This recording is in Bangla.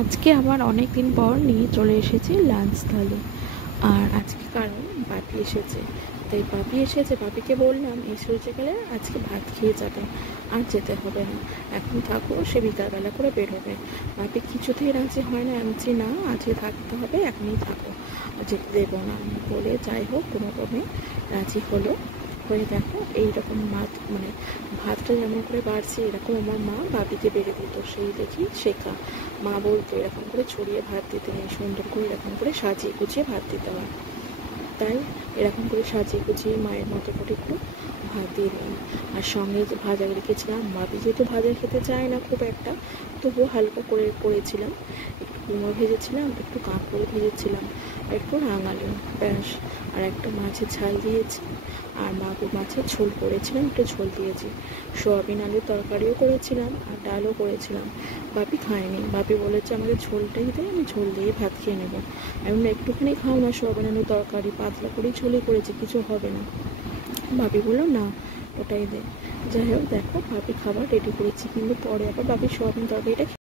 আজকে আবার অনেক দিন পর নিয়ে চলে এসেছি লাঞ্চ থালি। আর আজকে কারণ বাপি এসেছে, তাই বাপি এসেছে, বাপিকে বললাম এসে গেলে আজকে ভাত খেয়ে যাবে, আর যেতে হবে না, এখন থাকো, সে বিকালবেলা করে বেরোবে। বাপি কিছুতেই রাজি হয় না, আমি বলছি না আজকে থাকতে হবে, এখনই থাকো, যেতে দেবো না বলে যাই হোক কোনো ক্রমে রাজি হলো। হয়ে দেখো এইরকম ভাত, মানে ভাতটা যেমন করে বাড়ছে এরকম আমার মা বাপিকে বেড়ে দিত, সেই দেখি শেখা। মা বলতো এরকম করে ছড়িয়ে ভাত দিতে নেই, সুন্দর করে এরকম করে সাজিয়ে গুছিয়ে ভাত দিতে হয়। তাই এরকম করে সাজিয়ে গুছিয়ে মায়ের মতো করে একটু ভাত দিয়ে দিলাম। আর সঙ্গে যে ভাজা রেখেছিলাম, বাপি যেহেতু ভাজা খেতে চায় না খুব একটা, তবুও হালকা করে করেছিলাম। একটু কুমড়ো ভেজেছিলাম, একটু কাঁকড় ভেজেছিলাম, আর একটু রাঙালু, ব্যাস। আর একটা মাছের ঝাল দিয়েছি, আর মাগুর মাছের ঝোল করেছিলাম, একটু ঝোল দিয়েছি। সোয়াবিন আলুর তরকারিও করেছিলাম আর ডালও করেছিলাম। বাপি খায়নি, বাপি বলেছে আমাকে ঝোলটাই দে, আমি ঝোল দিয়ে ভাত খেয়ে নেবো। আমি একটুখানি খাও না, সোয়াবিন আলুর তরকারি পাতলা করেই ঝোলই করেছি, কিছু হবে না। বাপি বললো না ওটাই দে। যাই হোক দেখো বাপি খাবার রেডি করেছি, কিন্তু পরে আবার বাপি সোয়াবিন তরকারিটা